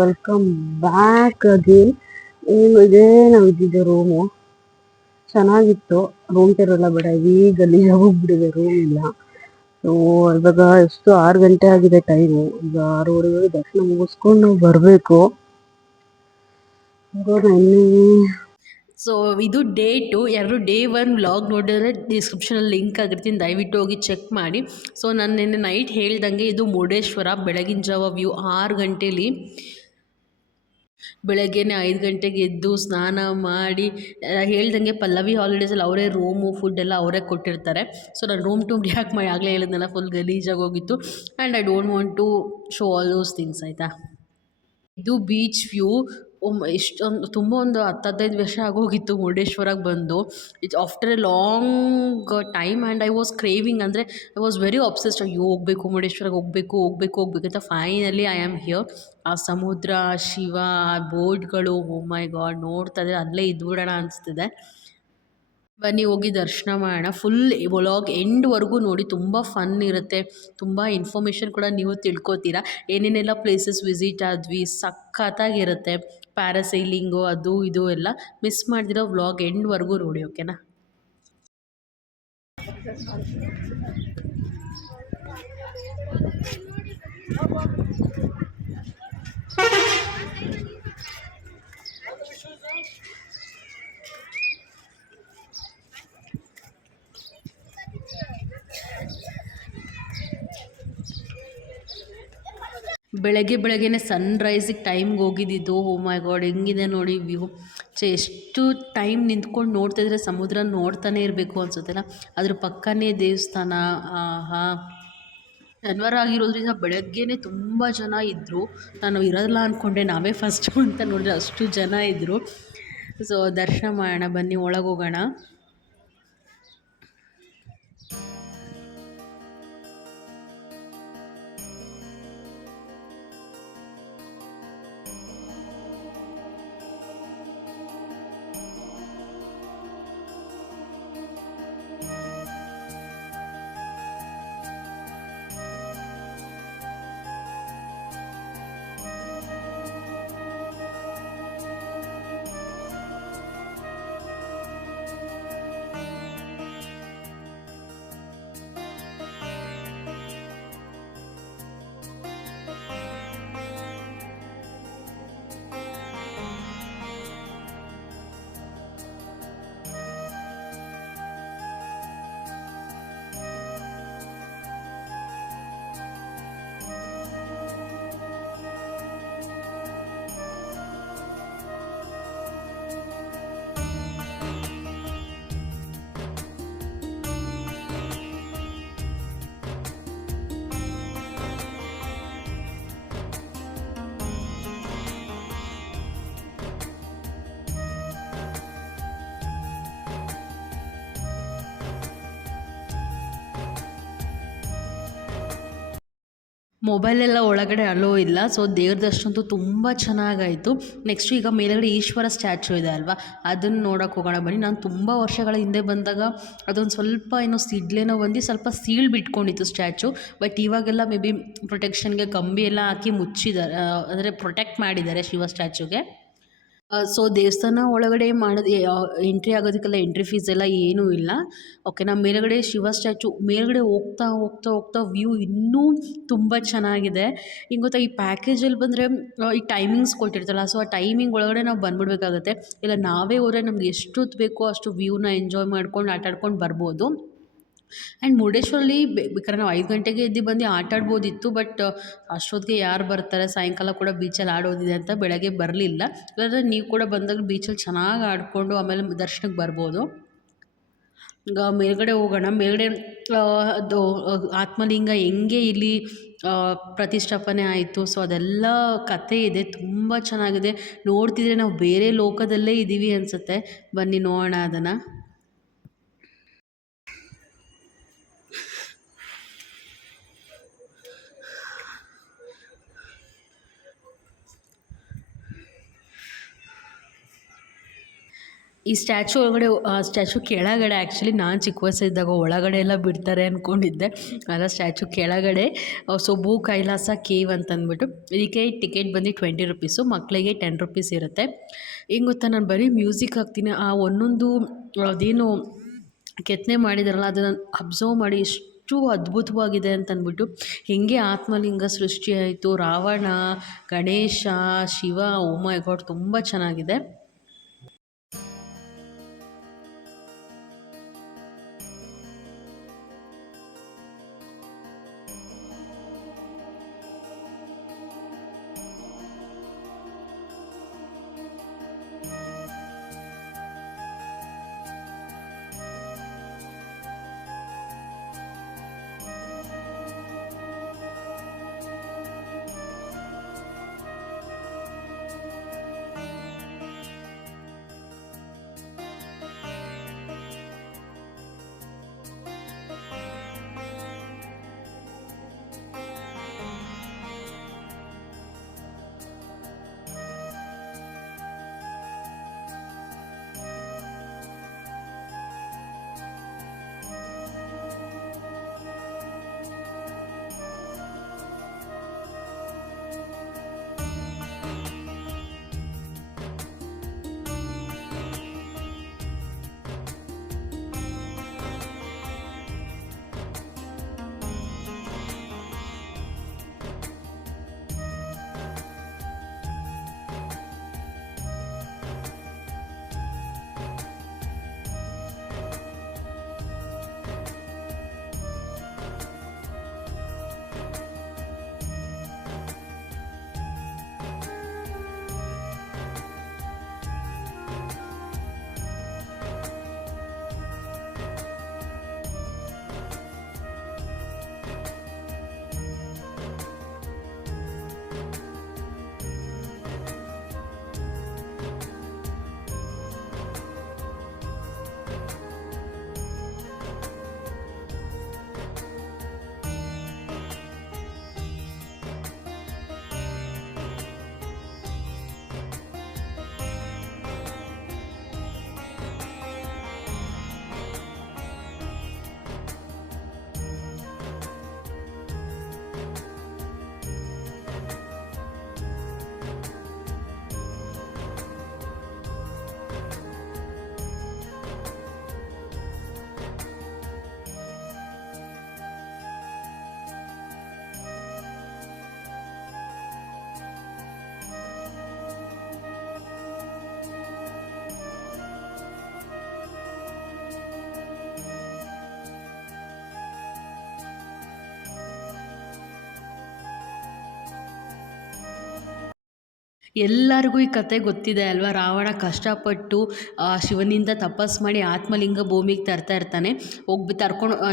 Welcome back again. ಇದೇ ನಾವು ಇದ್ದಿದ್ದ ರೂಮು ಚೆನ್ನಾಗಿತ್ತು. ರೂಮ್ ಟೆರೆಲ್ಲ ಬೇಡ, ಈ ಗಲೀಜಾಗಿ ಹೋಗ್ಬಿಟ್ಟಿದೆ ರೂಮ್ ಇಲ್ಲ. ಸೊ ಇವಾಗ ಎಷ್ಟು 6 ಗಂಟೆ ಆಗಿದೆ ಟೈಮು. ಈಗ 6:30 ದರ್ಶನ ಮುಗಿಸ್ಕೊಂಡು ನಾವು ಬರಬೇಕು. ಸೊ ಇದು ಡೇ 2. ಯಾರು ಡೇ 1 ವ್ಲಾಗ್ ನೋಡಿದ್ರೆ ಡಿಸ್ಕ್ರಿಪ್ಷನಲ್ಲಿ ಲಿಂಕ್ ಆಗಿರ್ತೀನಿ, ದಯವಿಟ್ಟು ಹೋಗಿ ಚೆಕ್ ಮಾಡಿ. ಸೊ ನಾನು ನಿನ್ನೆ ನೈಟ್ ಹೇಳ್ದಂಗೆ ಇದು ಮುರುಡೇಶ್ವರ ಬೆಳಗಿನ ಜಾವ ವ್ಯೂ. 6 ಗಂಟೇಲಿ ಬೆಳಗ್ಗೆನೇ 5 ಗಂಟೆಗೆ ಎದ್ದು ಸ್ನಾನ ಮಾಡಿ ಹೇಳ್ದಂಗೆ ಪಲ್ಲವಿ ಹಾಲಿಡೇಸಲ್ಲಿ ಅವರೇ ರೂಮು ಫುಡ್ ಎಲ್ಲ ಅವರೇ ಕೊಟ್ಟಿರ್ತಾರೆ. ಸೊ ನಾನು ರೂಮ್ ಯಾಕೆ ಮಾಡಿ ಆಗಲೇ ಹೇಳಿದ್ನಲ್ಲ, ಫುಲ್ ಗಲೀಜಾಗಿ ಹೋಗಿತ್ತು. And I don't want to show all those things, ಆಯಿತಾ. ಇದು ಬೀಚ್ ವ್ಯೂ. ಎಷ್ಟೊಂದು ತುಂಬ ಒಂದು 10-15 ವರ್ಷ ಆಗೋಗಿತ್ತು ಮುರುಡೇಶ್ವರಕ್ಕೆ ಬಂದು. It's after A long time and I was craving, ಅಂದರೆ ಐ ವಾಸ್ ವೆರಿ ಅಬ್ಸೆಸ್ಡ್. ಅಯ್ಯೋ ಹೋಗಬೇಕು ಮುರುಡೇಶ್ವರಕ್ಕೆ, ಹೋಗಬೇಕು ಅಂತ. Finally I am here. ಆ ಸಮುದ್ರ, ಶಿವ, ಆ ಬೋಟ್ಗಳು, ಓ ಮೈ ಗಾಡ್, ನೋಡ್ತಾ ಇದ್ರೆ ಅಲ್ಲೇ ಇದ್ಬಿಡೋಣ ಅನಿಸ್ತಿದೆ. ಬನ್ನಿ ಹೋಗಿ ದರ್ಶನ ಮಾಡೋಣ. ಫುಲ್ ವ್ಲಾಗ್ ಎಂಡ್ವರೆಗೂ ನೋಡಿ, ತುಂಬ ಫನ್ ಇರುತ್ತೆ. ತುಂಬ ಇನ್ಫಾರ್ಮೇಷನ್ ಕೂಡ ನೀವು ತಿಳ್ಕೊತೀರಾ. ಏನೇನೆಲ್ಲ ಪ್ಲೇಸಸ್ ವಿಸಿಟ್ ಆದ್ವಿ, ಸಖತ್ತಾಗಿರುತ್ತೆ. ಪ್ಯಾರಾಸೈಲಿಂಗು ಅದು ಇದು ಎಲ್ಲ ಮಿಸ್ ಮಾಡ್ದಿರೋ ವ್ಲಾಗ್ ಎಂಡ್ವರೆಗೂ ನೋಡಿ, ಓಕೆನಾ. ಬೆಳಗ್ಗೆನೇ ಸನ್ರೈಸಿಗೆ ಟೈಮ್ಗೆ ಹೋಗಿದ್ದಿದ್ದು. ಓ ಮೈ ಗಾಡ್, ಹೆಂಗಿದೆ ನೋಡಿ ವ್ಯೂ. ಎಷ್ಟು ಟೈಮ್ ನಿಂತ್ಕೊಂಡು ನೋಡ್ತಾಯಿದ್ರೆ ಸಮುದ್ರ ನೋಡ್ತಾನೆ ಇರಬೇಕು ಅನ್ಸುತ್ತಲ್ಲ. ಅದ್ರ ಪಕ್ಕನೇ ದೇವಸ್ಥಾನ. ಆಹಾ, ಶನಿವಾರ ಆಗಿರೋದ್ರಿಂದ ಬೆಳಗ್ಗೆನೇ ತುಂಬ ಜನ ಇದ್ದರು. ನಾನು ಇರೋಲ್ಲ ಅಂದ್ಕೊಂಡೆ, ನಾವೇ ಫಸ್ಟು ಅಂತ ನೋಡಿದ್ರೆ ಅಷ್ಟು ಜನ ಇದ್ದರು. ಸೊ ದರ್ಶನ ಮಾಡೋಣ ಬನ್ನಿ, ಒಳಗೆ ಹೋಗೋಣ. ಮೊಬೈಲೆಲ್ಲ ಒಳಗಡೆ ಅಲೋ ಇಲ್ಲ. ಸೊ ದೇವ್ರ ದರ್ಶನ ಅಂತೂ ತುಂಬ ಚೆನ್ನಾಗಾಯಿತು. ನೆಕ್ಸ್ಟು ಈಗ ಮೇಲ್ಗಡೆ ಈಶ್ವರ ಸ್ಟ್ಯಾಚು ಇದೆ ಅಲ್ವಾ, ಅದನ್ನು ನೋಡೋಕೆ ಹೋಗೋಣ ಬನ್ನಿ. ನಾನು ತುಂಬ ವರ್ಷಗಳ ಹಿಂದೆ ಬಂದಾಗ ಅದೊಂದು ಸ್ವಲ್ಪ ಏನೋ ಸಿಡ್ಲೇನೋ ಬಂದು ಸ್ವಲ್ಪ ಸೀಳ್ ಬಿಟ್ಕೊಂಡಿತ್ತು ಸ್ಟ್ಯಾಚು. ಬಟ್ ಇವಾಗೆಲ್ಲ ಮೇ ಬಿ ಪ್ರೊಟೆಕ್ಷನ್ಗೆ ಕಂಬಿ ಎಲ್ಲ ಹಾಕಿ ಮುಚ್ಚಿದ್ದಾರೆ, ಅಂದರೆ ಪ್ರೊಟೆಕ್ಟ್ ಮಾಡಿದ್ದಾರೆ ಶಿವ ಸ್ಟ್ಯಾಚುಗೆ. ಸೊ ದೇವಸ್ಥಾನ ಒಳಗಡೆ ಮಾಡೋದು ಎಂಟ್ರಿ ಆಗೋದಕ್ಕೆಲ್ಲ ಎಂಟ್ರಿ ಫೀಸ್ ಎಲ್ಲ ಏನೂ ಇಲ್ಲ, ಓಕೆನಾ. ಮೇಲುಗಡೆ ಶಿವ ಸ್ಟ್ಯಾಚು ಮೇಲುಗಡೆ ಹೋಗ್ತಾ ವ್ಯೂ ಇನ್ನೂ ತುಂಬ ಚೆನ್ನಾಗಿದೆ. ಹಿಂಗೆ ಗೊತ್ತಾ, ಈ ಪ್ಯಾಕೇಜಲ್ಲಿ ಬಂದರೆ ಈ ಟೈಮಿಂಗ್ಸ್ ಕೊಟ್ಟಿರ್ತಾರಲ್ಲ, ಸೊ ಆ ಟೈಮಿಂಗ್ ಒಳಗಡೆ ನಾವು ಬಂದುಬಿಡ್ಬೇಕಾಗತ್ತೆ. ಇಲ್ಲ ನಾವೇ ಹೋದ್ರೆ ನಮ್ಗೆ ಎಷ್ಟೊತ್ತು ಬೇಕೋ ಅಷ್ಟು ವ್ಯೂನ ಎಂಜಾಯ್ ಮಾಡ್ಕೊಂಡು ಆಟಾಡ್ಕೊಂಡು ಬರ್ಬೋದು. ಆ್ಯಂಡ್ ಮುರುಡೇಶ್ವರಲ್ಲಿ ಬೇಕಾದ್ರೆ ನಾವು 5 ಗಂಟೆಗೆ ಎದ್ದು ಬಂದು ಆಟಾಡ್ಬೋದಿತ್ತು. ಬಟ್ ಅಷ್ಟೊತ್ತಿಗೆ ಯಾರು ಬರ್ತಾರೆ, ಸಾಯಂಕಾಲ ಕೂಡ ಬೀಚಲ್ಲಿ ಆಡೋದಿದೆ ಅಂತ ಬೆಳಗ್ಗೆ ಬರಲಿಲ್ಲ. ಇಲ್ಲಾಂದರೆ ನೀವು ಕೂಡ ಬಂದಾಗ ಬೀಚಲ್ಲಿ ಚೆನ್ನಾಗಿ ಆಡಿಕೊಂಡು ಆಮೇಲೆ ದರ್ಶನಕ್ಕೆ ಬರ್ಬೋದು. ಈಗ ಮೇಲ್ಗಡೆ ಹೋಗೋಣ. ಮೇಲ್ಗಡೆ ಅದು ಆತ್ಮಲಿಂಗ ಹೆಂಗೆ ಇಲ್ಲಿ ಪ್ರತಿಷ್ಠಾಪನೆ ಆಯಿತು, ಸೊ ಅದೆಲ್ಲ ಕಥೆ ಇದೆ. ತುಂಬ ಚೆನ್ನಾಗಿದೆ. ನೋಡ್ತಿದ್ರೆ ನಾವು ಬೇರೆ ಲೋಕದಲ್ಲೇ ಇದ್ದೀವಿ ಅನಿಸುತ್ತೆ. ಬನ್ನಿ ನೋಡೋಣ ಅದನ್ನು. ಈ ಸ್ಟ್ಯಾಚು ಒಳಗಡೆ ಸ್ಟ್ಯಾಚು ಕೆಳಗಡೆ ಆ್ಯಕ್ಚುಲಿ ನಾನು ಚಿಕ್ಕ ವಯಸ್ಸಿದ್ದಾಗ ಒಳಗಡೆ ಎಲ್ಲ ಬಿಡ್ತಾರೆ ಅಂದ್ಕೊಂಡಿದ್ದೆ. ಅಲ್ಲ, ಸ್ಟ್ಯಾಚು ಕೆಳಗಡೆ ಭೂ ಕೈಲಾಸ ಕೇವ್ ಅಂತಂದ್ಬಿಟ್ಟು. ಇದಕ್ಕೆ ಟಿಕೆಟ್ ಬಂದು 20 ರುಪೀಸು, ಮಕ್ಕಳಿಗೆ 10 ರುಪೀಸ್ ಇರುತ್ತೆ. ಹೆಂಗೆ ಗೊತ್ತಾ, ನಾನು ಬರೀ ಮ್ಯೂಸಿಕ್ ಹಾಕ್ತೀನಿ, ಆ ಒಂದೊಂದು ಅದೇನು ಕೆತ್ತನೆ ಮಾಡಿದಾರಲ್ಲ ಅದನ್ನು ಅಬ್ಸರ್ವ್ ಮಾಡಿ ಎಷ್ಟು ಅದ್ಭುತವಾಗಿದೆ ಅಂತಂದ್ಬಿಟ್ಟು. ಹೆಂಗೆ ಆತ್ಮಲಿಂಗ ಸೃಷ್ಟಿಯಾಯಿತು, ರಾವಣ, ಗಣೇಶ, ಶಿವ, ಓ ಮೈ ಗಾಡ್, ತುಂಬ ಚೆನ್ನಾಗಿದೆ. ಎಲ್ಲರಿಗೂ ಈ ಕತೆ ಗೊತ್ತಿದೆ ಅಲ್ವಾ. ರಾವಣ ಕಷ್ಟಪಟ್ಟು ಶಿವನಿಂದ ತಪಸ್ಸು ಮಾಡಿ ಆತ್ಮಲಿಂಗ ಭೂಮಿಗೆ ತರ್ತಾ ಇರ್ತಾನೆ.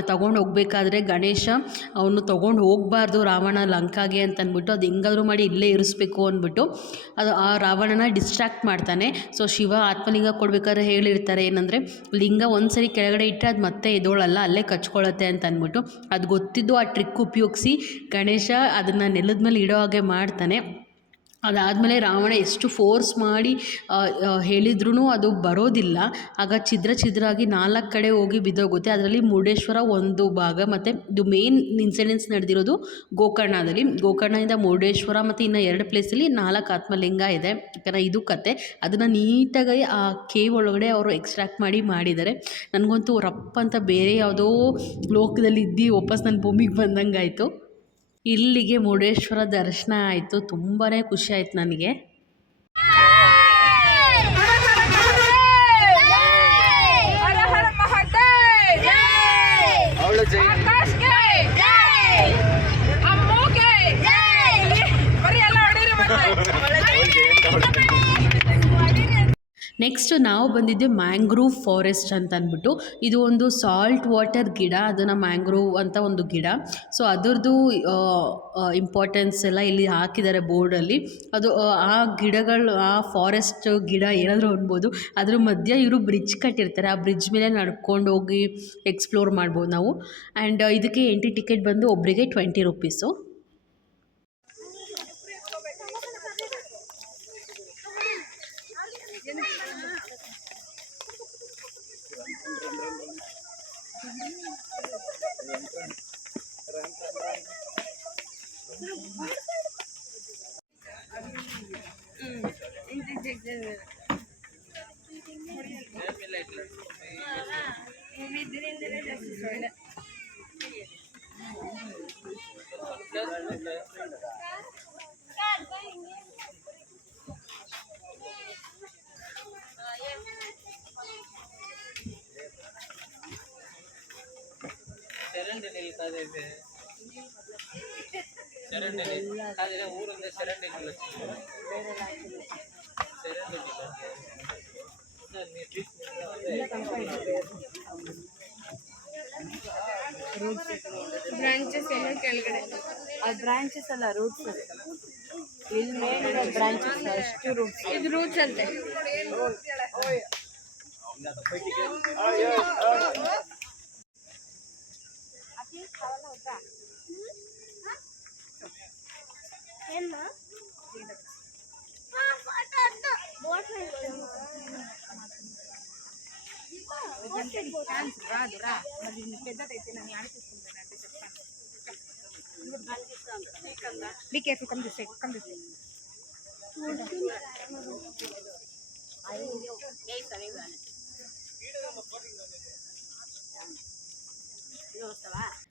ತಗೊಂಡು ಹೋಗ್ಬೇಕಾದ್ರೆ ಗಣೇಶ ಅವನು ತೊಗೊಂಡು ಹೋಗಬಾರ್ದು ರಾವಣ ಲಂಕಾಗೆ ಅಂತಂದ್ಬಿಟ್ಟು, ಅದು ಹೆಂಗಾದ್ರೂ ಮಾಡಿ ಇಲ್ಲೇ ಇರಿಸ್ಬೇಕು ಅಂದ್ಬಿಟ್ಟು ಅದು ಆ ರಾವಣನ ಡಿಸ್ಟ್ರ್ಯಾಕ್ಟ್ ಮಾಡ್ತಾನೆ. ಸೊ ಶಿವ ಆತ್ಮಲಿಂಗ ಕೊಡಬೇಕಾದ್ರೆ ಹೇಳಿರ್ತಾರೆ ಏನಂದರೆ, ಲಿಂಗ ಒಂದು ಸರಿ ಕೆಳಗಡೆ ಇಟ್ಟರೆ ಅದು ಮತ್ತೆ ಎದೋಳಲ್ಲ, ಅಲ್ಲೇ ಕಚ್ಕೊಳ್ಳುತ್ತೆ ಅಂತ ಅಂದ್ಬಿಟ್ಟು. ಅದು ಗೊತ್ತಿದ್ದು ಆ ಟ್ರಿಕ್ ಉಪಯೋಗಿಸಿ ಗಣೇಶ ಅದನ್ನು ನೆಲದ ಮೇಲೆ ಇಡೋ ಹಾಗೆ ಮಾಡ್ತಾನೆ. ಅದಾದಮೇಲೆ ರಾವಣ ಎಷ್ಟು ಫೋರ್ಸ್ ಮಾಡಿ ಹೇಳಿದ್ರೂ ಅದು ಬರೋದಿಲ್ಲ. ಆಗ ಛಿದ್ರ ಆಗಿ 4 ಕಡೆ ಹೋಗಿ ಬಿದ್ದೋಗುತ್ತೆ. ಅದರಲ್ಲಿ ಮುರುಡೇಶ್ವರ ಒಂದು ಭಾಗ, ಮತ್ತು ಇದು ಮೇನ್ ಇನ್ಸಿಡೆನ್ಸ್ ನಡೆದಿರೋದು ಗೋಕರ್ಣದಲ್ಲಿ. ಗೋಕರ್ಣದಿಂದ ಮುರುಡೇಶ್ವರ ಮತ್ತು ಇನ್ನು 2 ಪ್ಲೇಸಲ್ಲಿ 4 ಆತ್ಮಲಿಂಗ ಇದೆ. ಯಾಕಂದರೆ ಇದು ಕತೆ. ಅದನ್ನು ನೀಟಾಗಿ ಆ ಕೇವ್ ಒಳಗಡೆ ಅವರು ಎಕ್ಸ್ಟ್ರಾಕ್ಟ್ ಮಾಡಿದ್ದಾರೆ. ನನಗಂತೂ ರಪ್ಪ ಅಂತ ಬೇರೆ ಯಾವುದೋ ಲೋಕದಲ್ಲಿ ಇದ್ದು ವಾಪಸ್ ನನ್ನ ಭೂಮಿಗೆ ಬಂದಂಗೆ ಆಯಿತು. ಇಲ್ಲಿಗೆ ಮುರುಡೇಶ್ವರ ದರ್ಶನ ಆಯಿತು. ತುಂಬಾ ಖುಷಿ ಆಯಿತು ನನಗೆ. ನೆಕ್ಸ್ಟ್ ನಾವು ಬಂದಿದ್ದೆ ಮ್ಯಾಂಗ್ರೋವ್ ಫಾರೆಸ್ಟ್ ಅಂತ ಅಂದ್ಬಿಟ್ಟು. ಇದು ಒಂದು ಸಾಲ್ಟ್ ವಾಟರ್ ಗಿಡ, ಅದನ್ನು ಮ್ಯಾಂಗ್ರೋವ್ ಅಂತ ಒಂದು ಗಿಡ. ಸೊ ಅದರದ್ದು ಇಂಪಾರ್ಟೆನ್ಸ್ ಎಲ್ಲ ಇಲ್ಲಿ ಹಾಕಿದ್ದಾರೆ ಬೋರ್ಡಲ್ಲಿ. ಅದು ಆ ಗಿಡಗಳು, ಆ ಫಾರೆಸ್ಟ್ ಗಿಡ ಏನಾದರೂ ಅನ್ಬೋದು. ಅದ್ರ ಮಧ್ಯೆ ಇವರು ಬ್ರಿಡ್ಜ್ ಕಟ್ಟಿರ್ತಾರೆ. ಆ ಬ್ರಿಡ್ಜ್ ಮೇಲೆ ನಡ್ಕೊಂಡು ಹೋಗಿ ಎಕ್ಸ್ಪ್ಲೋರ್ ಮಾಡ್ಬೋದು ನಾವು. ಆ್ಯಂಡ್ ಇದಕ್ಕೆ ಎಂಟ್ರಿ ಟಿಕೆಟ್ ಬಂದು ಒಬ್ಬರಿಗೆ 20 ರುಪೀಸು. ಬ್ರಾಂಚಸ್ ಎಲ್ಲ ಕೆಳಗಡೆ, ಅದು ಬ್ರಾಂಚಸ್ ಅಲ್ಲ ರೂಟ್ಸ್. ಇಲ್ಲಿ ಮೇಲಿರೋ ಬ್ರಾಂಚಸ್ ಅಷ್ಟು ರೂಟ್ಸ್, ಇದು ರೂಟ್ಸ್ ಅಂತೆ. Be careful, come this side, come this side.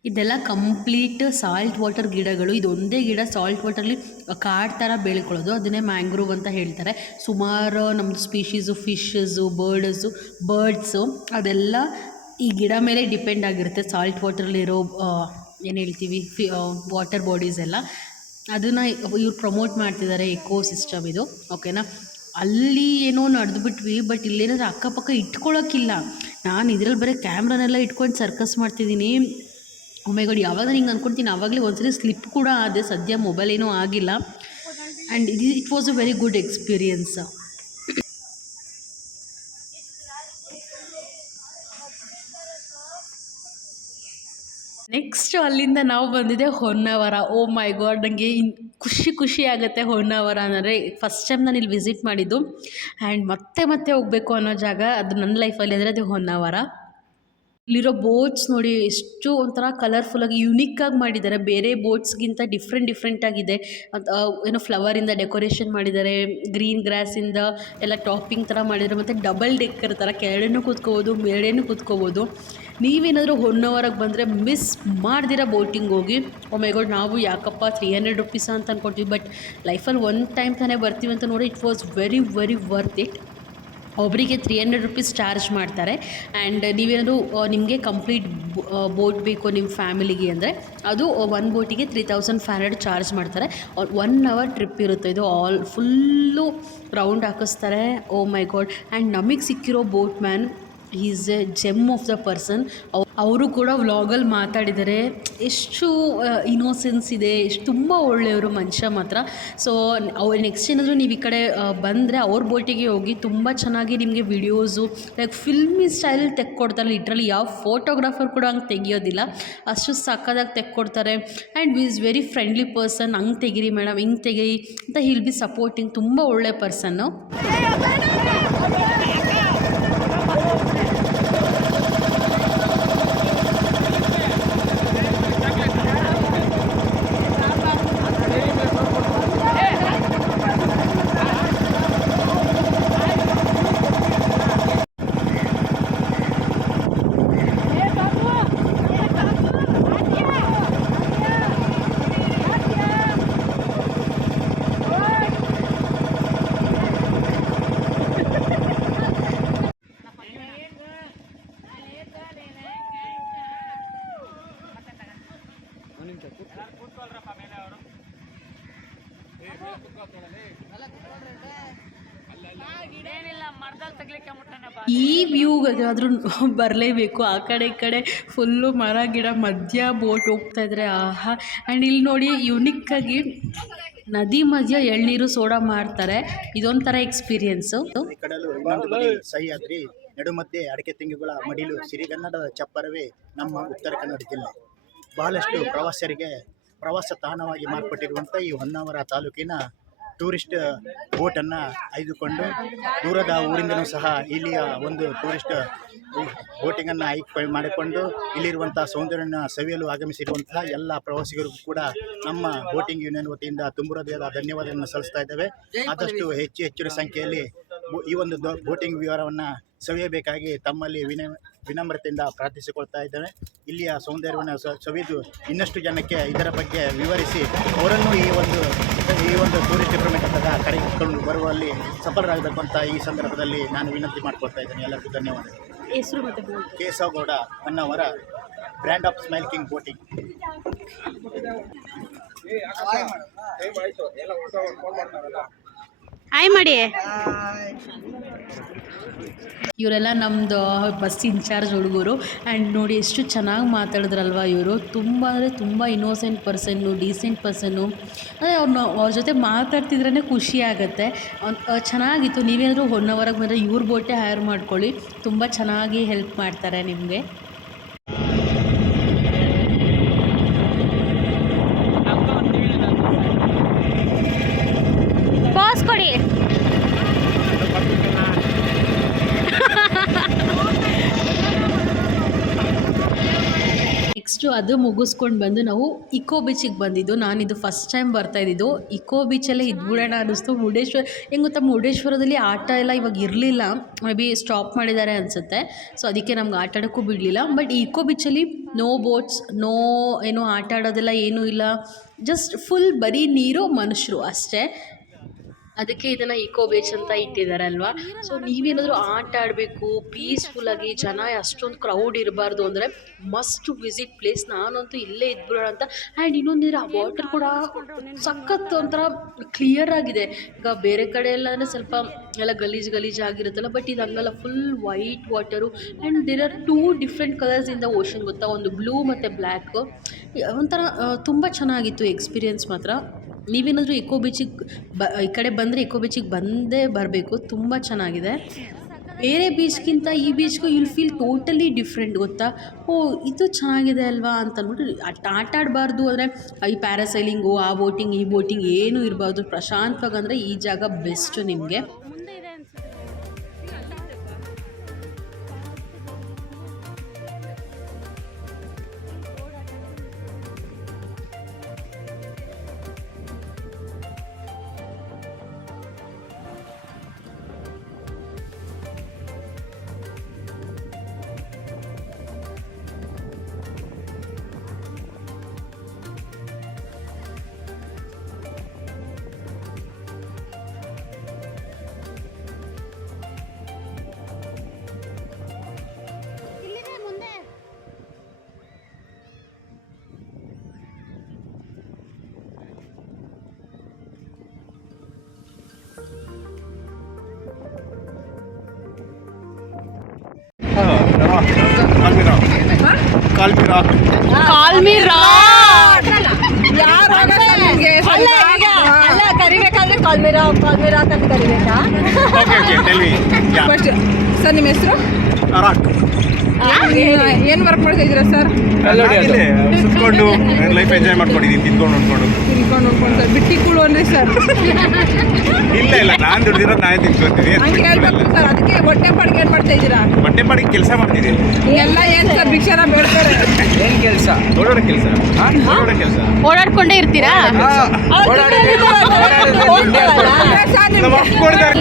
ಇದೆಲ್ಲ ಕಂಪ್ಲೀಟ್ ಸಾಲ್ಟ್ ವಾಟರ್ ಗಿಡಗಳು. ಇದೊಂದೇ ಗಿಡ ಸಾಲ್ಟ್ ವಾಟರ್ಲಿ ಕಾಡು ಥರ ಬೆಳ್ಕೊಳ್ಳೋದು, ಅದನ್ನೇ ಮ್ಯಾಂಗ್ರೋವ್ ಅಂತ ಹೇಳ್ತಾರೆ. ಸುಮಾರು ನಮ್ಮದು ಸ್ಪೀಷೀಸು, ಫಿಶಸ್ಸು, ಬರ್ಡ್ಸು ಅದೆಲ್ಲ ಈ ಗಿಡ ಮೇಲೆ ಡಿಪೆಂಡ್ ಆಗಿರುತ್ತೆ. ಸಾಲ್ಟ್ ವಾಟರ್ಲಿರೋ ಏನು ಹೇಳ್ತೀವಿ ವಾಟರ್ ಬಾಡೀಸ್ ಎಲ್ಲ ಅದನ್ನು ಇವ್ರು ಪ್ರಮೋಟ್ ಮಾಡ್ತಿದ್ದಾರೆ. ಎಕೋ ಸಿಸ್ಟಮ್ ಇದು, ಓಕೆನಾ. ಅಲ್ಲಿ ಏನೋ ನಡೆದುಬಿಟ್ವಿ, ಬಟ್ ಇಲ್ಲೇನಾದ್ರೂ ಅಕ್ಕಪಕ್ಕ ಇಟ್ಕೊಳ್ಳೋಕ್ಕಿಲ್ಲ. ನಾನು ಇದರಲ್ಲಿ ಬರೀ ಕ್ಯಾಮ್ರಾನೆಲ್ಲ ಇಟ್ಕೊಂಡು ಸರ್ಕಸ್ ಮಾಡ್ತಿದ್ದೀನಿ. ಓ ಮೈ ಗಾಡ್, ಯಾವಾಗ ಹಿಂಗೆ ಅಂದ್ಕೊಳ್ತೀನಿ ಆವಾಗಲೇ ಒಂದ್ಸರಿ ಸ್ಲಿಪ್ ಕೂಡ ಆದೆ. ಸದ್ಯ ಮೊಬೈಲ್ ಏನೂ ಆಗಿಲ್ಲ. And it was a very good experience. Next ಅಲ್ಲಿಂದ ನಾವು ಬಂದಿದ್ದೆ ಹೊನ್ನಾವರ. ಓ ಮೈ ಗಾಡ್, ನನಗೆ ಖುಷಿ ಆಗುತ್ತೆ ಹೊನ್ನಾವರ ಅಂದರೆ. ಫಸ್ಟ್ ಟೈಮ್ ನಾನು ಇಲ್ಲಿ ವಿಸಿಟ್ ಮಾಡಿದ್ದು ಆ್ಯಂಡ್ ಮತ್ತೆ ಹೋಗಬೇಕು ಅನ್ನೋ ಜಾಗ ಅದು ನನ್ನ ಲೈಫಲ್ಲಿ ಅಂದರೆ ಅದು ಹೊನ್ನಾವರ. ಇಲ್ಲಿರೋ ಬೋಟ್ಸ್ ನೋಡಿ ಎಷ್ಟು ಒಂಥರ ಕಲರ್ಫುಲ್ಲಾಗಿ ಯುನಿಕ್ಕಾಗಿ ಮಾಡಿದ್ದಾರೆ. ಬೇರೆ ಬೋಟ್ಸ್ಗಿಂತ ಡಿಫ್ರೆಂಟಾಗಿದೆ. ಏನೋ ಫ್ಲವರಿಂದ ಡೆಕೋರೇಷನ್ ಮಾಡಿದ್ದಾರೆ, ಗ್ರೀನ್ ಗ್ರಾಸಿಂದ ಎಲ್ಲ ಟಾಪಿಂಗ್ ಥರ ಮಾಡಿದ್ದಾರೆ. ಮತ್ತು ಡಬಲ್ ಡೆಕ್ಕರ್ ಥರ ಕೆಳಗಡೆನೂ ಕೂತ್ಕೋಬೋದು, ಮೇಲೆನೂ ಕೂತ್ಕೋಬೋದು. ನೀವೇನಾದರೂ ಹೊನ್ನಾವರಕ್ಕೆ ಬಂದರೆ ಮಿಸ್ ಮಾಡ್ದಿರ ಬೋಟಿಂಗ್ ಹೋಗಿ. ಓ ಮೈ ಗಾಡ್, ನಾವು ಯಾಕಪ್ಪ 300 ರುಪೀಸ ಅಂತ ಅಂದ್ಕೊಳ್ತೀವಿ, ಬಟ್ ಲೈಫಲ್ಲಿ ಒನ್ ಟೈಮ್ ತಾನೇ ಬರ್ತೀವಿ ಅಂತ ನೋಡಿ. It was very worth it. ಒಬ್ಬರಿಗೆ 300 ರುಪೀಸ್ ಚಾರ್ಜ್ ಮಾಡ್ತಾರೆ. ಆ್ಯಂಡ್ ನೀವೇನಾದರೂ ನಿಮಗೆ ಕಂಪ್ಲೀಟ್ ಬೋಟ್ ಬೇಕು ನಿಮ್ಮ ಫ್ಯಾಮಿಲಿಗೆ ಅಂದರೆ ಅದು ಒಂದು ಬೋಟಿಗೆ 3500 ಚಾರ್ಜ್ ಮಾಡ್ತಾರೆ. 1 ಅವರ್ ಟ್ರಿಪ್ ಇರುತ್ತೆ ಇದು. ಫುಲ್ಲು ರೌಂಡ್ ಹಾಕಿಸ್ತಾರೆ. Oh my god. ಆ್ಯಂಡ್ ನಮಗೆ ಸಿಕ್ಕಿರೋ boat man is a gem of the person. ಅವರು ಕೂಡ ವ್ಲಾಗಲ್ಲಿ ಮಾತಾಡಿದ್ದಾರೆ. ಎಷ್ಟು ಇನೋಸೆನ್ಸ್ ಇದೆ, ತುಂಬ ಒಳ್ಳೆಯವರು ಮನುಷ್ಯ ಮಾತ್ರ. ಸೊ ನೆಕ್ಸ್ಟ್ ಏನಾದರೂ ನೀವು ಈ ಕಡೆ ಬಂದರೆ ಅವ್ರ ಬೋಟಿಗೆ ಹೋಗಿ. ತುಂಬ ಚೆನ್ನಾಗಿ ನಿಮಗೆ ವಿಡಿಯೋಸು ಲೈಕ್ ಫಿಲ್ಮಿ ಸ್ಟೈಲ್ ತೆಕ್ಕೊಡ್ತಾರೆ. ಲಿಟ್ರಲಿ ಯಾವ ಫೋಟೋಗ್ರಾಫರ್ ಕೂಡ ಹಂಗೆ ತೆಗಿಯೋದಿಲ್ಲ, ಅಷ್ಟು ಸಕ್ಕದಾಗಿ ತೆಕ್ಕೊಡ್ತಾರೆ. And is very friendly person. ಹಂಗೆ ತೆಗೀರಿ ಮೇಡಮ್, ಹಿಂಗೆ ತೆಗೀರಿ ಅಂತ ವಿಲ್ ಬಿ ಸಪೋರ್ಟಿಂಗ್. ತುಂಬ ಒಳ್ಳೆ ಪರ್ಸನ್ನು. ಈ ವ್ಯೂಗಾದರೂ ಬರಲೇಬೇಕು. ಆ ಕಡೆ ಈ ಕಡೆ ಫುಲ್ಲು ಮರ ಗಿಡ ಮಧ್ಯ ಬೋಟ್ ಹೋಗ್ತಾಯಿದ್ರೆ ಆಹಾ. ಆ್ಯಂಡ್ ಇಲ್ಲಿ ನೋಡಿ ಯುನಿಕ್ಕಾಗಿ ನದಿ ಮಧ್ಯ ಎಳ್ನೀರು ಸೋಡಾ ಮಾಡ್ತಾರೆ. ಇದೊಂಥರ ಎಕ್ಸ್ಪೀರಿಯೆನ್ಸು. ಈ ಕಡಲು ಇನ್ನೊಂದು ಬದಿ ಸಹ್ಯಾದ್ರಿ, ನಡುಮಧ್ಯೆ ಅಡಕೆ ತೆಂಗುಗಳ ಮಡಿಲು ಸಿರಿಗನ್ನಡದ ಚಪ್ಪರವೇ ನಮ್ಮ ಉತ್ತರ ಕನ್ನಡ ಜಿಲ್ಲೆ. ಬಹಳಷ್ಟು ಪ್ರವಾಸಿಗರಿಗೆ ಪ್ರವಾಸ ತಾಣವಾಗಿ ಮಾರ್ಪಟ್ಟಿರುವಂಥ ಈ ಹೊನ್ನಾವರ ತಾಲೂಕಿನ ಟೂರಿಸ್ಟ್ ಬೋಟನ್ನು ಆಯ್ದುಕೊಂಡು ದೂರದ ಊರಿಂದನೂ ಸಹ ಇಲ್ಲಿಯ ಒಂದು ಟೂರಿಸ್ಟ್ ಬೋಟಿಂಗನ್ನು ಆಯ್ಕೆ ಮಾಡಿಕೊಂಡು ಇಲ್ಲಿರುವಂಥ ಸೌಂದರ್ಯನ ಸವಿಯಲು ಆಗಮಿಸಿರುವಂತಹ ಎಲ್ಲ ಪ್ರವಾಸಿಗರಿಗೂ ಕೂಡ ನಮ್ಮ ಬೋಟಿಂಗ್ ಯೂನಿಯನ್ ವತಿಯಿಂದ ತುಂಬ ಹೃದಯದ ಧನ್ಯವಾದಗಳನ್ನು ಸಲ್ಲಿಸ್ತಾ ಇದ್ದೇವೆ. ಆದಷ್ಟು ಹೆಚ್ಚಿನ ಸಂಖ್ಯೆಯಲ್ಲಿ ಈ ಒಂದು ಬೋಟಿಂಗ್ ವಿವರವನ್ನು ಸವಿಯಬೇಕಾಗಿ ತಮ್ಮಲ್ಲಿ ವಿನಮ್ರತೆಯಿಂದ ಪ್ರಾರ್ಥಿಸಿಕೊಳ್ತಾ ಇದ್ದೇನೆ. ಇಲ್ಲಿಯ ಸೌಂದರ್ಯವನ್ನು ಸವಿದು ಇನ್ನಷ್ಟು ಜನಕ್ಕೆ ಇದರ ಬಗ್ಗೆ ವಿವರಿಸಿ ಅವರನ್ನು ಈ ಒಂದು ಟೂರಿಸ್ಟ್ ಪ್ರಮೇಟದ ಕರೆದುಕೊಂಡು ಬರುವಲ್ಲಿ ಸಫಲರಾಗಬೇಕು ಅಂತ ಈ ಸಂದರ್ಭದಲ್ಲಿ ನಾನು ವಿನಂತಿ ಮಾಡ್ಕೊಳ್ತಾ ಇದ್ದೇನೆ. ಎಲ್ಲರಿಗೂ ಧನ್ಯವಾದಗಳು. ಹೆಸರು ಮತ್ತು ಕೇಶವಗೌಡ ಅನ್ನವರ brand of smile king boating. Hi ಮಾಡಿ. ಇವರೆಲ್ಲ ನಮ್ಮದು ಬಸ್ ಇನ್ಚಾರ್ಜ್ ಹುಡುಗರು. ಆ್ಯಂಡ್ ನೋಡಿ ಎಷ್ಟು ಚೆನ್ನಾಗಿ ಮಾತಾಡಿದ್ರಲ್ವ ಇವರು. ತುಂಬ ಅಂದರೆ ತುಂಬ ಇನ್ನೋಸೆಂಟ್ ಪರ್ಸನ್ನು, ಡೀಸೆಂಟ್ ಪರ್ಸನ್ನು. ಅಂದರೆ ಅವ್ರ ಜೊತೆ ಮಾತಾಡ್ತಿದ್ರೇ ಖುಷಿ ಆಗುತ್ತೆ. ಚೆನ್ನಾಗಿತ್ತು. ನೀವೇನಾದರೂ 1 ಅವರ್ಗೆ ಬಂದರೆ ಇವ್ರ ಬೋಟೇ ಹೈರ್ ಮಾಡ್ಕೊಳ್ಳಿ, ತುಂಬ ಚೆನ್ನಾಗಿ ಹೆಲ್ಪ್ ಮಾಡ್ತಾರೆ ನಿಮಗೆ. ಪಾಸ್ ಕೊಡಿ. ನೆಕ್ಸ್ಟು ಅದು ಮುಗಿಸ್ಕೊಂಡು ಬಂದು ನಾವು ಇಕೋ ಬೀಚಿಗೆ ಬಂದಿದ್ದು. ನಾನಿದು ಫಸ್ಟ್ ಟೈಮ್ ಬರ್ತಾಯಿದ್ದು. ಇಕೋ ಬೀಚಲ್ಲೇ ಇದ್ಬಿಡೋಣ ಅನ್ನಿಸ್ತು. ಮುರುಡೇಶ್ವರ ಹೆಂಗೆ ಗೊತ್ತಾ, ಮುರುಡೇಶ್ವರದಲ್ಲಿ ಆಟ ಎಲ್ಲ ಇವಾಗ ಇರಲಿಲ್ಲ, ಮೇ ಬಿ ಸ್ಟಾಪ್ ಮಾಡಿದ್ದಾರೆ ಅನಿಸುತ್ತೆ. ಸೊ ಅದಕ್ಕೆ ನಮ್ಗೆ ಆಟ ಆಡೋಕ್ಕೂ ಬಿಡಲಿಲ್ಲ. ಬಟ್ ಈ ಇಕೋ ಬೀಚಲ್ಲಿ ನೋ ಬೋಟ್ಸ್, ನೋ ಏನೋ ಆಟ ಆಡೋದೆಲ್ಲ ಏನೂ ಇಲ್ಲ. ಜಸ್ಟ್ ಫುಲ್ ಬರೀ ನೀರು, ಮನುಷ್ಯರು ಅಷ್ಟೇ. ಅದಕ್ಕೆ ಇದನ್ನು ಇಕೋ ಬೀಚ್ ಅಂತ ಇಟ್ಟಿದ್ದಾರೆ ಅಲ್ವಾ. ಸೊ ನೀವೇನಾದರೂ ಆಟ ಆಡಬೇಕು ಪೀಸ್ಫುಲ್ಲಾಗಿ, ಜನ ಅಷ್ಟೊಂದು ಕ್ರೌಡ್ ಇರಬಾರ್ದು ಅಂದರೆ ಮಸ್ಟ್ ವಿಸಿಟ್ ಪ್ಲೇಸ್. ನಾನಂತೂ ಇಲ್ಲೇ ಇದ್ಬಿಡೋಣ ಅಂತ. ಆ್ಯಂಡ್ ಇನ್ನೊಂದಿದ್ರೆ ಆ ವಾಟರ್ ಕೂಡ ಸಖತ್ ಒಂಥರ ಕ್ಲಿಯರ್ ಆಗಿದೆ. ಈಗ ಬೇರೆ ಕಡೆ ಎಲ್ಲ ಅಂದರೆ ಸ್ವಲ್ಪ ಎಲ್ಲ ಗಲೀಜಾಗಿರುತ್ತಲ್ಲ, ಬಟ್ ಇದು ಹಂಗಲ್ಲ, full white water. And there are 2 different colours in the ocean ಗೊತ್ತಾ, ಒಂದು ಬ್ಲೂ ಮತ್ತು ಬ್ಲ್ಯಾಕ್. ಒಂಥರ ತುಂಬ ಚೆನ್ನಾಗಿತ್ತು ಎಕ್ಸ್ಪೀರಿಯೆನ್ಸ್ ಮಾತ್ರ. ನೀವೇನಾದರೂ ಇಕೋ ಬೀಚಿಗೆ ಈ ಕಡೆ ಬಂದರೆ ಇಕೋ ಬೀಚಿಗೆ ಬಂದೇ ಬರಬೇಕು, ತುಂಬ ಚೆನ್ನಾಗಿದೆ. ಬೇರೆ ಬೀಚ್ಗಿಂತ ಈ ಬೀಚ್ಗೂ ಯುಲ್ ಫೀಲ್ ಟೋಟಲಿ ಡಿಫ್ರೆಂಟ್ ಗೊತ್ತಾ. ಇದು ಚೆನ್ನಾಗಿದೆ ಅಲ್ವಾ ಅಂತ ಅಂದ್ಬಿಟ್ಟು ಆಟ ಆಡಬಾರ್ದು ಅಂದರೆ ಈ ಪ್ಯಾರಾಸೈಲಿಂಗು, ಆ ಬೋಟಿಂಗ್ ಈ ಬೋಟಿಂಗ್ ಏನೂ ಇರಬಾರ್ದು. ಪ್ರಶಾಂತವಾಗಿ ಅಂದರೆ ಈ ಜಾಗ ಬೆಸ್ಟು ನಿಮಗೆ. ಕರಿಬೇಕಾದ್ರೆ ಕಾಲ್ಮಿರಾ ಅಂತ ಕರಿಬೇಕಾ? ಸರ್ ನಿಮ್ಮ ಹೆಸರು? ಏನು ವರ್ಕ್ ಮಾಡ್ತಾ ಇದ್ದೀರಾ ಸರ್? ಸುತ್ಕೊಂಡು ಲೈಫ್ ಎಂಜಾಯ್ ಮಾಡ್ಕೊಂಡಿದ್ದೀನಿ, ತಿನ್ಕೊಂಡು ನೋಡ್ಕೊಂಡು ಸರ್. ಬಿಟ್ಟಿ ಕೂಳು ಅನ್ರಿ ಸರ್. ಇಲ್ಲ ನಾನು ದುಡ್ದಿರೋದು ನಾನೇ ತಿನ್ಕೊತೀನಿ. ಹಂಗೆ ಹೇಳ್ಬೇಕು ಸರ್. ಅದಕ್ಕೆ ಹೊಟ್ಟೆ ಪಾಡಿಗೆ ಏನು ಮಾಡ್ತಾ ಇದ್ದೀರಾ? ಬಟ್ಟೆ ಪಾಡಿಗೆ ಕೆಲಸ ಮಾಡ್ತಿದ್ದೀನಿ. ಎಲ್ಲ ಏನು ಸರ್ ಭಿಕ್ಷಾನ ಬೇಡ್ತಾರೆ? ಏನು ಕೆಲಸ? ಓಡಾಡೋ ಕೆಲಸ. ಓಡಾಡ್ಕೊಂಡೇ ಇರ್ತೀರಾ? ನಮ್ಮ ಅಪ್ಪ ಕೊಡ್ತಾರೆ.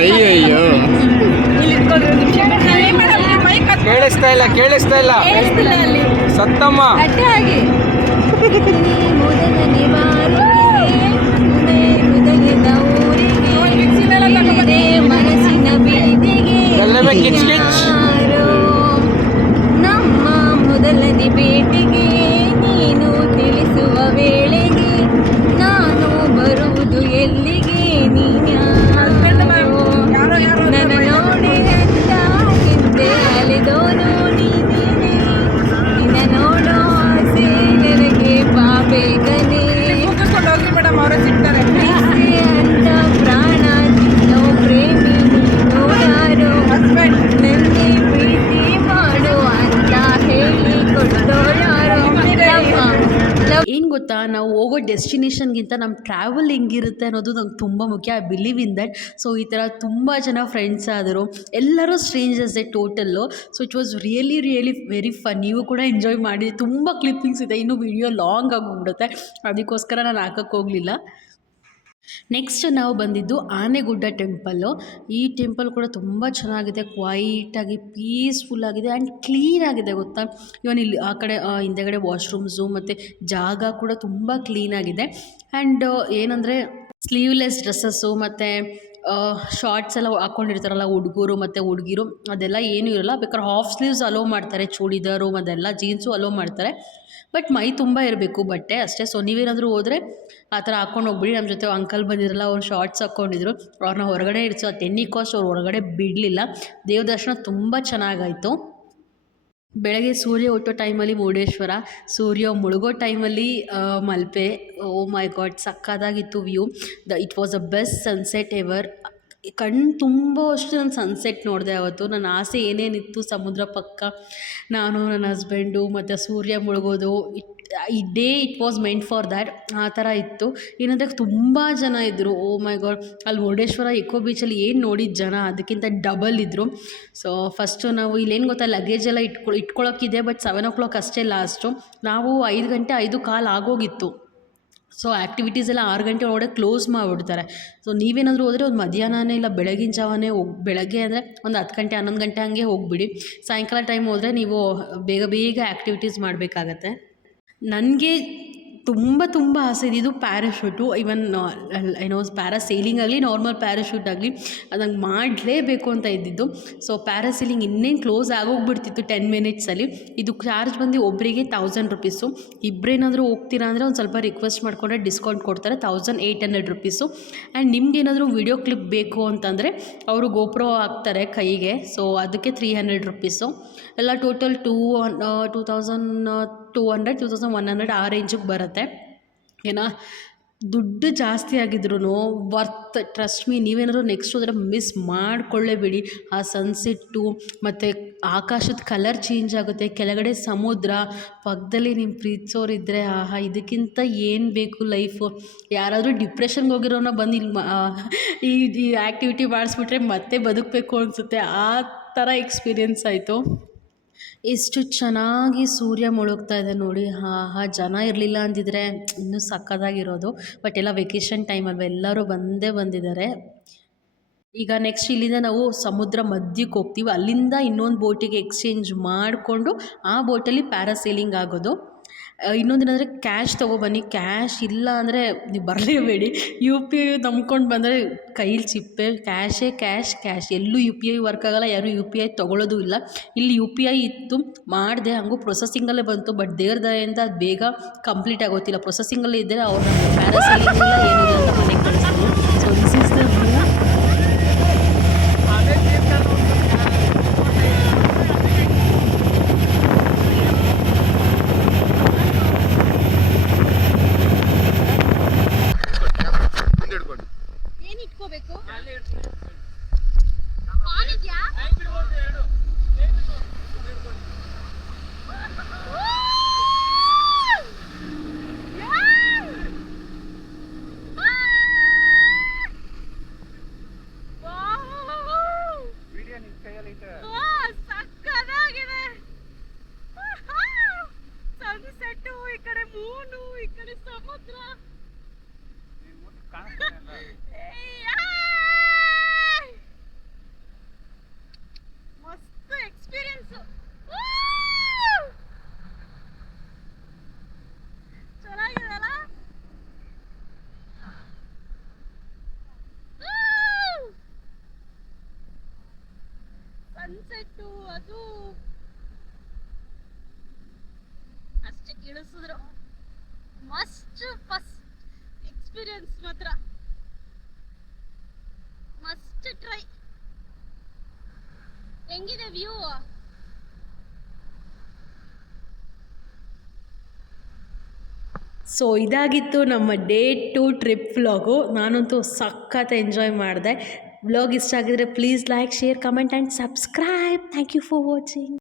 ಅಯ್ಯಯ್ಯೋ ಕೇಳಿಸ್ತಾ ಇಲ್ಲ ಸತ್ತಮ್ಮ. ಮನಸ್ಸಿನ ಬೀದಿಗೆ ನಮ್ಮ ಮೊದಲನೇ ಭೇಟಿಗೆ ನೀನು ತಿಳಿಸುವ ವೇಳೆಗೆ ನಾನು ಬರುವುದು ಎಲ್ಲಿಗೆ? ನನ್ನ ನೋಡಿ ಅಂತ ಹಿಂದೆ ಅಲೆದೋನು ನೀನೇ, ನಿನ್ನ ನೋಡೋ ಆಸೆ ನನಗೆ ಬಾಬೇಗನೆ. ಹೋಗಿ ಮೇಡಮ್, ಅವರೇ ಸಿಗ್ತಾರೆ ಅಂತ ಪ್ರಾಣ ತಿನ್ನೋ ಪ್ರೇಮಿ ನೀನು ಯಾರು? ನನ್ನೇ ಪ್ರೀತಿ ಮಾಡು ಅಂತ ಹೇಳಿ ಕೊಟ್ಟೋ ಯಾರು? ಏನು ಗೊತ್ತಾ, ನಾವು ಹೋಗೋ ಡೆಸ್ಟಿನೇಷನ್ಗಿಂತ ನಮ್ಮ ಟ್ರಾವೆಲ್ ಹೆಂಗಿರುತ್ತೆ ಅನ್ನೋದು ನಂಗೆ ತುಂಬ ಮುಖ್ಯ. I believe in that. So ಈ ಥರ ತುಂಬ ಜನ ಫ್ರೆಂಡ್ಸ್ ಆದರು, ಎಲ್ಲರೂ ಸ್ಟ್ರೇಂಜರ್ಸೇ total. So it was really very fun. ನೀವು ಕೂಡ ಎಂಜಾಯ್ ಮಾಡಿ. ತುಂಬ ಕ್ಲಿಪ್ಪಿಂಗ್ಸ್ ಇದೆ, ಇನ್ನೂ ವಿಡಿಯೋ ಲಾಂಗ್ ಆಗೋಗ್ಬಿಡುತ್ತೆ, ಅದಕ್ಕೋಸ್ಕರ ನಾನು ಹಾಕಕ್ಕೆ ಹೋಗಲಿಲ್ಲ. ನೆಕ್ಸ್ಟ್ ನಾವು ಬಂದಿದ್ದು ಆನೆಗುಡ್ಡ ಟೆಂಪಲ್ಲು. ಈ ಟೆಂಪಲ್ ಕೂಡ ತುಂಬ ಚೆನ್ನಾಗಿದೆ, ಕ್ವೈಟಾಗಿ ಪೀಸ್ಫುಲ್ಲಾಗಿದೆ ಆ್ಯಂಡ್ ಕ್ಲೀನಾಗಿದೆ ಗೊತ್ತಾ. ಇವನ್ ಇಲ್ಲಿ ಆ ಕಡೆ ಹಿಂದೆಗಡೆ ವಾಶ್ರೂಮ್ಸು ಮತ್ತು ಜಾಗ ಕೂಡ ತುಂಬ ಕ್ಲೀನಾಗಿದೆ. ಆ್ಯಂಡ್ ಏನಂದರೆ ಸ್ಲೀವ್ಲೆಸ್ ಡ್ರೆಸ್ಸಸ್ಸು ಮತ್ತು ಶಾರ್ಟ್ಸ್ ಎಲ್ಲ ಹಾಕ್ಕೊಂಡಿರ್ತಾರಲ್ಲ ಹುಡುಗರು ಮತ್ತು ಹುಡುಗಿರು, ಅದೆಲ್ಲ ಏನೂ ಇರೋಲ್ಲ. ಬೇಕಾದ್ರೆ ಹಾಫ್ ಸ್ಲೀವ್ಸ್ ಅಲೋ ಮಾಡ್ತಾರೆ, ಚೂಡಿದಾರು ಅದೆಲ್ಲ ಜೀನ್ಸು ಅಲೋ ಮಾಡ್ತಾರೆ. ಬಟ್ ಮೈ ತುಂಬ ಇರಬೇಕು ಬಟ್ಟೆ ಅಷ್ಟೇ. ಸೊ ನೀವೇನಾದರೂ ಹೋದರೆ ಆ ಥರ ಹಾಕ್ಕೊಂಡು ಹೋಗ್ಬಿಡಿ. ನಮ್ಮ ಜೊತೆ ಅಂಕಲ್ ಬಂದಿದ್ರಲ್ಲ, ಅವ್ರು ಶಾರ್ಟ್ಸ್ ಹಾಕ್ಕೊಂಡಿದ್ರು, ಅವ್ರನ್ನ ಹೊರಗಡೆ ಇಡ್ಸೋ ಟೆನ್ನಿ ಕಾಸ್ಟ್ ಅವ್ರು ಹೊರಗಡೆ ಬಿಡಲಿಲ್ಲ. ದೇವ್ರ ದರ್ಶನ ತುಂಬ ಚೆನ್ನಾಗಾಯಿತು. ಬೆಳಗ್ಗೆ ಸೂರ್ಯ ಹುಟ್ಟೋ ಟೈಮಲ್ಲಿ ಮುರುಡೇಶ್ವರ, ಸೂರ್ಯ ಮುಳುಗೋ ಟೈಮಲ್ಲಿ ಮಲ್ಪೆ. ಓ ಮೈ ಗಾಡ್, ಸಕ್ಕತ್ತಾಗಿತ್ತು view. It was the best sunset ever. ಕಣ್ಣು ತುಂಬುವಷ್ಟು ನಾನು ಸನ್ಸೆಟ್ ನೋಡಿದೆ ಅವತ್ತು. ನನ್ನ ಆಸೆ ಏನೇನಿತ್ತು, ಸಮುದ್ರ ಪಕ್ಕ ನಾನು, ನನ್ನ ಹಸ್ಬೆಂಡು ಮತ್ತು ಸೂರ್ಯ ಮುಳುಗೋದು, ಈ day it was meant for that. ಆ ಥರ ಇತ್ತು. ಏನಂದರೆ ತುಂಬ ಜನ ಇದ್ದರು. ಓ ಮೈ ಗಾಡ್, ಅಲ್ಲಿ ಮುರುಡೇಶ್ವರ ಎಕೋ ಬೀಚಲ್ಲಿ ಏನು ನೋಡಿದ ಜನ ಅದಕ್ಕಿಂತ ಡಬಲ್ ಇದ್ದರು. ಸೊ ಫಸ್ಟು ನಾವು ಇಲ್ಲೇನು ಗೊತ್ತಾ, ಲಗೇಜ್ ಎಲ್ಲ ಇಟ್ಕೊಳ್ಳೋಕ್ಕಿದೆ, ಬಟ್ 7 o'clock ಅಷ್ಟೇ ಲಾಸ್ಟು. ನಾವು 5 ಗಂಟೆ 5:15 ಆಗೋಗಿತ್ತು. ಸೊ ಆ್ಯಕ್ಟಿವಿಟೀಸ್ ಎಲ್ಲ 6 ಗಂಟೆ ಒಳಗಡೆ ಕ್ಲೋಸ್ ಮಾಡಿಬಿಡ್ತಾರೆ. ಸೊ ನೀವೇನಾದರೂ ಹೋದರೆ ಒಂದು ಮಧ್ಯಾಹ್ನನೇ ಇಲ್ಲ ಬೆಳಗಿನ ಜಾವನೇ ಬೆಳಗ್ಗೆ ಅಂದರೆ ಒಂದು 10 ಗಂಟೆ 11 ಗಂಟೆ ಹಂಗೆ ಹೋಗಿಬಿಡಿ. ಸಾಯಂಕಾಲ ಟೈಮ್ ಹೋದರೆ ನೀವು ಬೇಗ ಬೇಗ ಆ್ಯಕ್ಟಿವಿಟೀಸ್ ಮಾಡಬೇಕಾಗತ್ತೆ. ನನಗೆ ತುಂಬ ಆಸೆ ಇದ್ದಿದ್ದು ಪ್ಯಾರಾಶೂಟು. ಇವನ್ ಏನೋ ಪ್ಯಾರಾಸೇಲಿಂಗ್ ಆಗಲಿ, ನಾರ್ಮಲ್ ಪ್ಯಾರಾಶೂಟ್ ಆಗಲಿ, ಅದಂಗೆ ಮಾಡಲೇಬೇಕು ಅಂತ ಇದ್ದಿದ್ದು. ಸೊ ಪ್ಯಾರಾಸೇಲಿಂಗ್ ಇನ್ನೇನು ಕ್ಲೋಸ್ ಆಗೋಗ್ಬಿಡ್ತಿತ್ತು 10 minutesಲ್ಲಿ. ಇದು ಚಾರ್ಜ್ ಬಂದು ಒಬ್ಬರಿಗೆ 1000 rupees. ಇಬ್ಬರೇನಾದರೂ ಹೋಗ್ತೀರಾ ಅಂದರೆ ಒಂದು ಸ್ವಲ್ಪ ರಿಕ್ವೆಸ್ಟ್ ಮಾಡಿಕೊಂಡ್ರೆ ಡಿಸ್ಕೌಂಟ್ ಕೊಡ್ತಾರೆ, 1800 rupees. ಆ್ಯಂಡ್ ನಿಮ್ಗೇನಾದರೂ ವಿಡಿಯೋ ಕ್ಲಿಪ್ ಬೇಕು ಅಂತಂದರೆ ಅವರು ಗೋಪ್ರೋ ಹಾಕ್ತಾರೆ ಕೈಗೆ. ಸೊ ಅದಕ್ಕೆ 300 rupees. ಎಲ್ಲ ಟೋಟಲ್ 2200 2100 ಆ ರೇಂಜಿಗೆ ಬರುತ್ತೆ ಏನಾ. ದುಡ್ಡು ಜಾಸ್ತಿ ಆಗಿದ್ರು ವರ್ತ್, ಟ್ರಸ್ಟ್ ಮೀ. ನೀವೇನಾದ್ರು ನೆಕ್ಸ್ಟ್ ಹೋದರೆ ಮಿಸ್ ಮಾಡಿಕೊಳ್ಳೇಬೇಡಿ. ಆ ಸನ್ಸೆಟ್ಟು ಮತ್ತು ಆಕಾಶದ ಕಲರ್ ಚೇಂಜ್ ಆಗುತ್ತೆ, ಕೆಳಗಡೆ ಸಮುದ್ರ, ಪಕ್ಕದಲ್ಲಿ ನಿಮ್ಮ ಪ್ರೀತಿಸೋರಿದ್ದರೆ ಆಹಾ, ಇದಕ್ಕಿಂತ ಏನು ಬೇಕು ಲೈಫು. ಯಾರಾದರೂ ಡಿಪ್ರೆಷನ್ಗೆ ಹೋಗಿರೋನ ಬಂದು ಇಲ್ಲಿ ಈ ಆ್ಯಕ್ಟಿವಿಟಿ ಮಾಡಿಸ್ಬಿಟ್ರೆ ಮತ್ತೆ ಬದುಕಬೇಕು ಅನಿಸುತ್ತೆ. ಆ ಥರ ಎಕ್ಸ್ಪೀರಿಯೆನ್ಸ್ ಆಯಿತು. ಎಷ್ಟು ಚೆನ್ನಾಗಿ ಸೂರ್ಯ ಮುಳುಗ್ತಾ ಇದೆ ನೋಡಿ. ಜನ ಇರಲಿಲ್ಲ ಅಂದಿದ್ರೆ ಇನ್ನೂ ಸಕ್ಕತ್ತಾಗಿರೋದು. ಬಟ್ ಎಲ್ಲ ವೆಕೇಷನ್ ಟೈಮ್ ಅಲ್ವಾ, ಎಲ್ಲರೂ ಬಂದಿದ್ದಾರೆ. ಈಗ ನೆಕ್ಸ್ಟ್ ಇಲ್ಲಿಂದ ನಾವು ಸಮುದ್ರ ಮಧ್ಯಕ್ಕೆ ಹೋಗ್ತೀವಿ. ಅಲ್ಲಿಂದ ಇನ್ನೊಂದು ಬೋಟಿಗೆ ಎಕ್ಸ್ಚೇಂಜ್ ಮಾಡಿಕೊಂಡು ಆ ಬೋಟಲ್ಲಿ ಪ್ಯಾರಾಸೇಲಿಂಗ್ ಆಗೋದು. ಇನ್ನೊಂದೇನೆಂದರೆ ಕ್ಯಾಶ್ ತೊಗೊಬನ್ನಿ. ಕ್ಯಾಶ್ ಇಲ್ಲ ಅಂದರೆ ನೀವು ಬರಲೇಬೇಡಿ. UPI ನಂಬ್ಕೊಂಡು ಬಂದರೆ ಕೈಲಿ ಚಿಪ್ಪೆ. ಕ್ಯಾಶ್ ಎಲ್ಲೂ UPI ವರ್ಕ್ ಆಗೋಲ್ಲ, ಯಾರೂ UPI ತೊಗೊಳ್ಳೋದು ಇಲ್ಲ. ಇಲ್ಲಿ UPI ಇತ್ತು, ಮಾಡಿದೆ, ಹಂಗೂ ಪ್ರೊಸೆಸಿಂಗಲ್ಲೇ ಬಂತು. ಬಟ್ ದೇವ್ರ ದಯೆಯಿಂದ ಅದು ಬೇಗ ಕಂಪ್ಲೀಟ್ ಆಗೋತ್ತಿಲ್ಲ. ಪ್ರೊಸೆಸಿಂಗಲ್ಲೇ ಇದ್ದರೆ ಅವ್ರು ನಮಗೆ ಪ್ಯಾರಾಸೇಲಿಂಗ್ ಇಲ್ಲ ಏನಿಲ್ಲ ಅಂತ ಮನೆಗೆ ಕಳಿಸ್ತಾರೆ. So this is the view. Sunset, ಈ ಕಡೆ ಮೂನು, ಈ ಕಡೆ ಸಮುದ್ರ. ಮಸ್ತ್ ಎಕ್ಸ್ಪೀರಿಯನ್ಸ್. ಚೆನ್ನಾಗಿದೆಲ್ಲ. ಸನ್ಸೆಟ್ಟು ಅದು ಅಷ್ಟೇ ಇಳಿಸಿದ್ರು. ಮಸ್ಟ್ ಫಸ್ಟ್ ಎಕ್ಸ್ಪೀರಿಯನ್ಸ್ ಮಾತ್ರ ಮಸ್ಟ್ ಟ್ರೈ. ಹೆಂಗಿದೆ ವ್ಯೂ? ಸೊ ಇದಾಗಿತ್ತು ನಮ್ಮ ಡೇ 2 ಟ್ರಿಪ್ ವ್ಲಾಗು. ನಾನಂತೂ ಸಖತ್ ಎಂಜಾಯ್ ಮಾಡಿದೆ. ವ್ಲಾಗ್ ಇಷ್ಟ ಆಗಿದ್ರೆ please like, share, comment and subscribe. Thank you for watching.